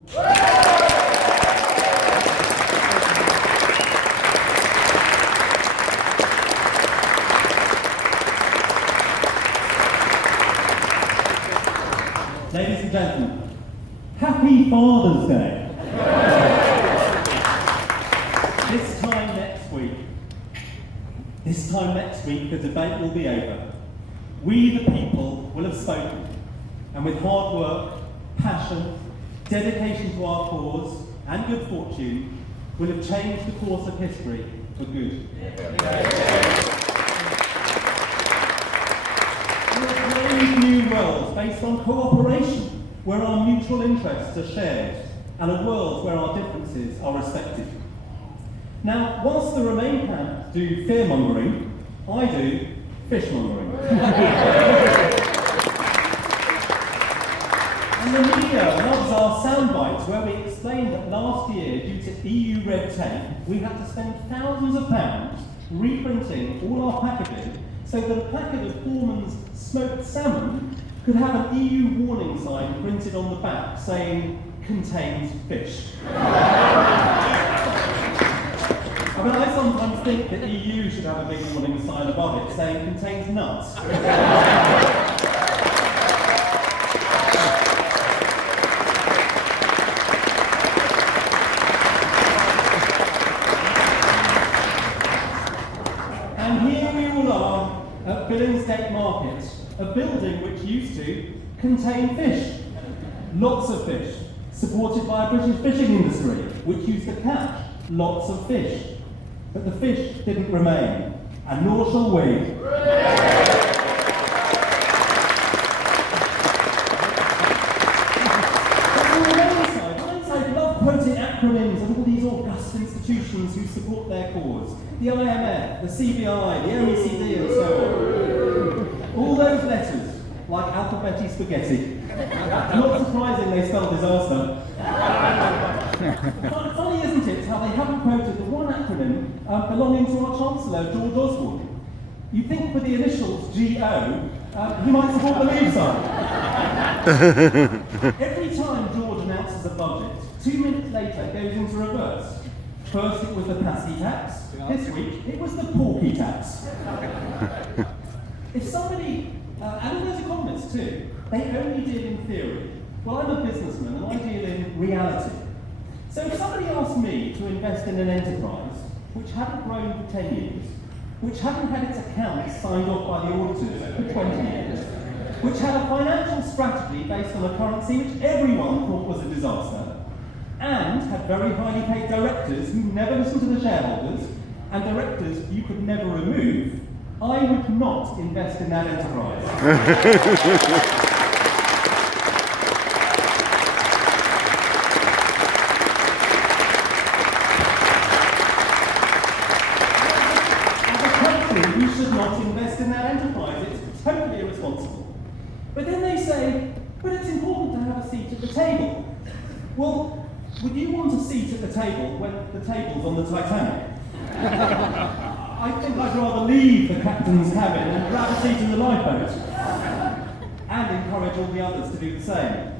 Ladies and gentlemen, happy Father's Day. This time next week, the debate will be over. We, the people, will have spoken, and with hard work, passion, dedication to our cause, and good fortune, will have changed the course of history for good. We'll create new worlds based on cooperation, where our mutual interests are shared, and a world where our differences are respected. Now, whilst the Remain camp do fear-mongering, I do fishmongering. And the media loves our sound bites where we explain that last year, due to EU red tape, we had to spend thousands of pounds reprinting all our packaging so that a packet of Foreman's smoked salmon could have an EU warning sign printed on the back saying, "Contains fish." I mean, I sometimes think that EU should have a big warning sign above it saying "contains nuts." And here we all are at Billingsgate Market, a building which used to contain fish. Lots of fish, supported by a British fishing industry, which used to catch lots of fish. But the fish didn't remain, and nor shall we. I love quoting acronyms of all these august institutions who support their cause. The IMF, the CBI, the OECD, and so on. All those letters, like alphabeti spaghetti. Not surprising they spell disaster. Funny, isn't it, how they haven't quoted the one acronym belonging to our Chancellor, George Osborne. You'd think with the initials GO, he might support the Leave side. Every time George announces a budget, 2 minutes later it goes into reverse. First it was the pasty tax, this week it was the porky tax. If somebody, and there's economists too, they only deal in theory. Well, I'm a businessman and I deal in reality. So if somebody asked me to invest in an enterprise which hadn't grown for 10 years, which hadn't had its accounts signed off by the auditors for 20 years, which had a financial strategy based on a currency which everyone thought was a disaster, and had very highly paid directors who never listened to the shareholders, and directors you could never remove, I would not invest in that enterprise. You should not invest in that enterprise. It's totally irresponsible. But then they say, but it's important to have a seat at the table. Well, would you want a seat at the table when the table's on the Titanic? I think I'd rather leave the captain's cabin and grab a seat in the lifeboat. And encourage all the others to do the same.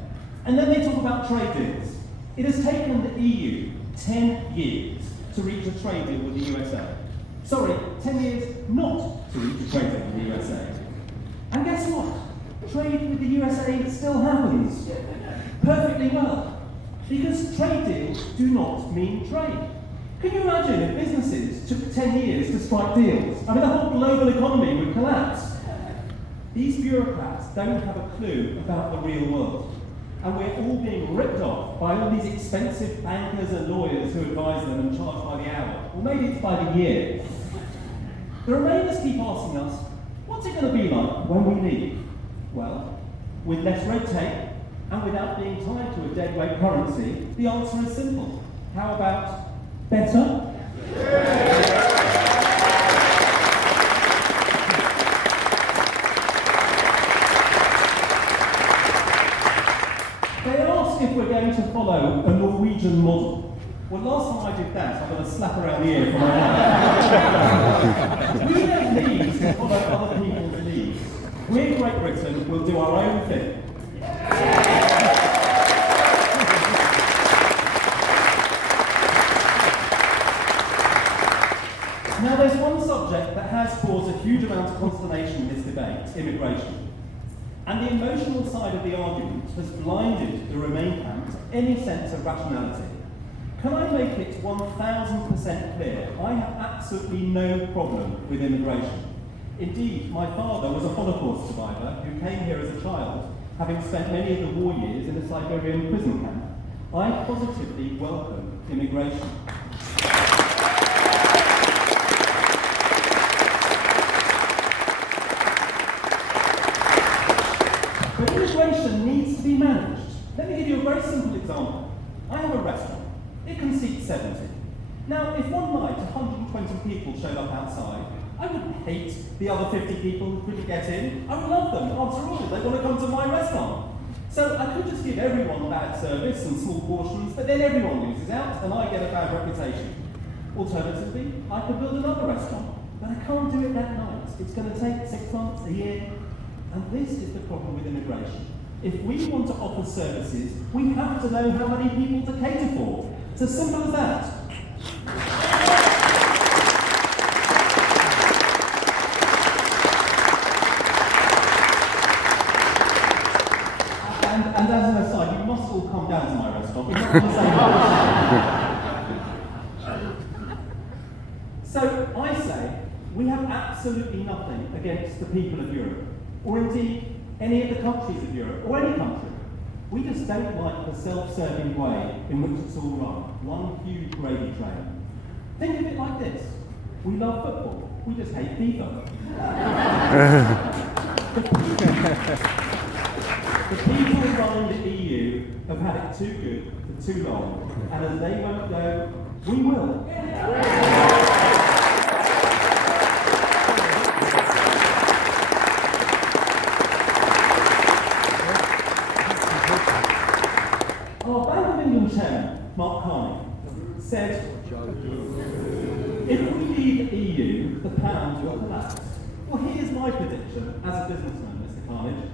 And then they talk about trade deals. It has taken the EU 10 years to reach a trade deal with the USA. Sorry, 10 years not to reach a trade deal with the USA. And guess what? Trade with the USA still happens. Perfectly well. Because trade deals do not mean trade. Can you imagine if businesses took 10 years to strike deals? I mean, the whole global economy would collapse. These bureaucrats don't have a clue about the real world. And we're all being ripped off by all these expensive bankers and lawyers who advise them and charge by the hour. Or maybe it's by the year. The Remainers keep asking us, what's it going to be like when we leave? Well, with less red tape and without being tied to a deadweight currency, the answer is simple. How about better? They ask if we're going to follow a Norwegian model. Well, last time I did that, I got a slap around the ear from my wife. We don't need to follow other people's leads. We're Great Britain, we'll do our own thing. huge amount of consternation in this debate, immigration. And the emotional side of the argument has blinded the Remain camp to any sense of rationality. Can I make it 1000% clear? I have absolutely no problem with immigration. Indeed, my father was a Holocaust survivor who came here as a child, having spent many of the war years in a Siberian prison camp. I positively welcome immigration. But immigration needs to be managed. Let me give you a very simple example. I have a restaurant. It can seat 70. Now, if one night 120 people showed up outside, I wouldn't hate the other 50 people who couldn't get in. I would love them. After all, they want to come to my restaurant. So I could just give everyone bad service and small portions, but then everyone loses out and I get a bad reputation. Alternatively, I could build another restaurant, but I can't do it that night. It's going to take 6 months, a year. And this is the problem with immigration. If we want to offer services, we have to know how many people to cater for. It's as simple as that. And as an aside, you must all come down to my restaurant. We're not on the same So I say, we have absolutely nothing against the people of Europe, or indeed any of the countries of Europe, or any country. We just don't like the self-serving way in which it's all run, one huge gravy train. Think of it like this. We love football, we just hate FIFA. The people running the EU have had it too good for too long, and as they won't go, we will. Our Bank of England chairman, Mark Carney, said, if we leave the EU, the pound will collapse. Well, here's my prediction as a businessman, Mr. Carnage.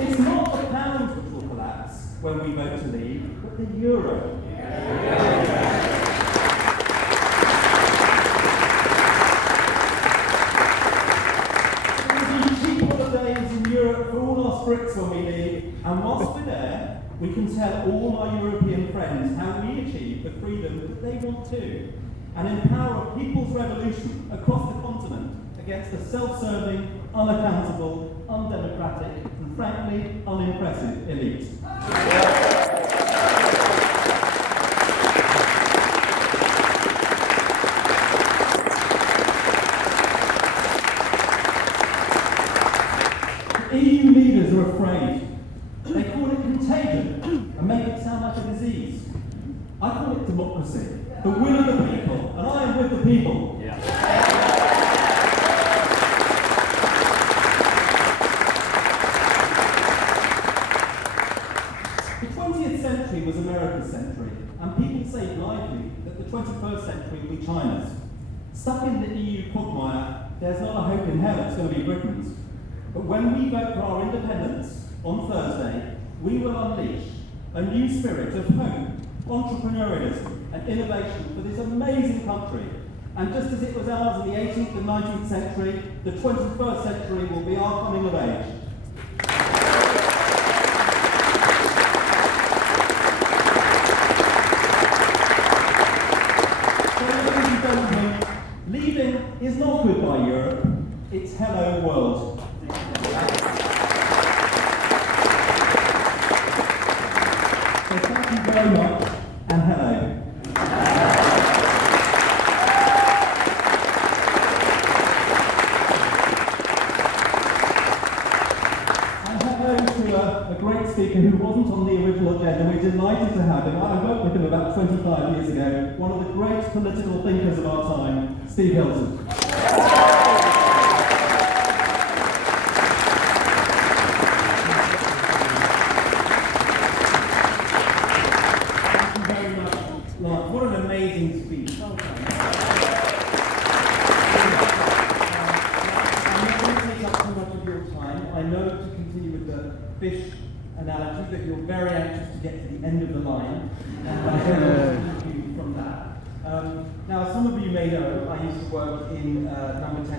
It's not the pound which will collapse when we vote to leave, but the euro. There will be cheap holidays in Europe for all our Brits when we leave, and whilst we're there, we can tell all our European friends how we achieve the freedom that they want too, and empower a people's revolution across the continent against the self-serving, unaccountable, undemocratic, and frankly, unimpressive elite. EU leaders are afraid. They call it contagion and make it sound like a disease. I call it democracy, the will of the people, and I am with the people. The 20th century was America's century, and people say blithely that the 21st century will be China's. Stuck in the EU quagmire, there's not a hope in hell it's going to be Britain's. But when we vote for our independence on Thursday, we will unleash a new spirit of hope, entrepreneurialism and innovation for this amazing country. And just as it was ours in the 18th and 19th century, the 21st century will be our coming of age. Leaving is not goodbye Europe, it's hello world. So thank you very much, and hello. And hello to a great speaker who wasn't on the original agenda. We're delighted to have him. I worked with him about 25 years ago. One of the great political thinkers of our time, Steve Hilton. What an amazing speech. I'm not going to take up too much of your time. I know to continue with the fish analogy that you're very anxious to get to the end of the line, and I don't want to keep you from that. Now, some of you may know I used to work in number 10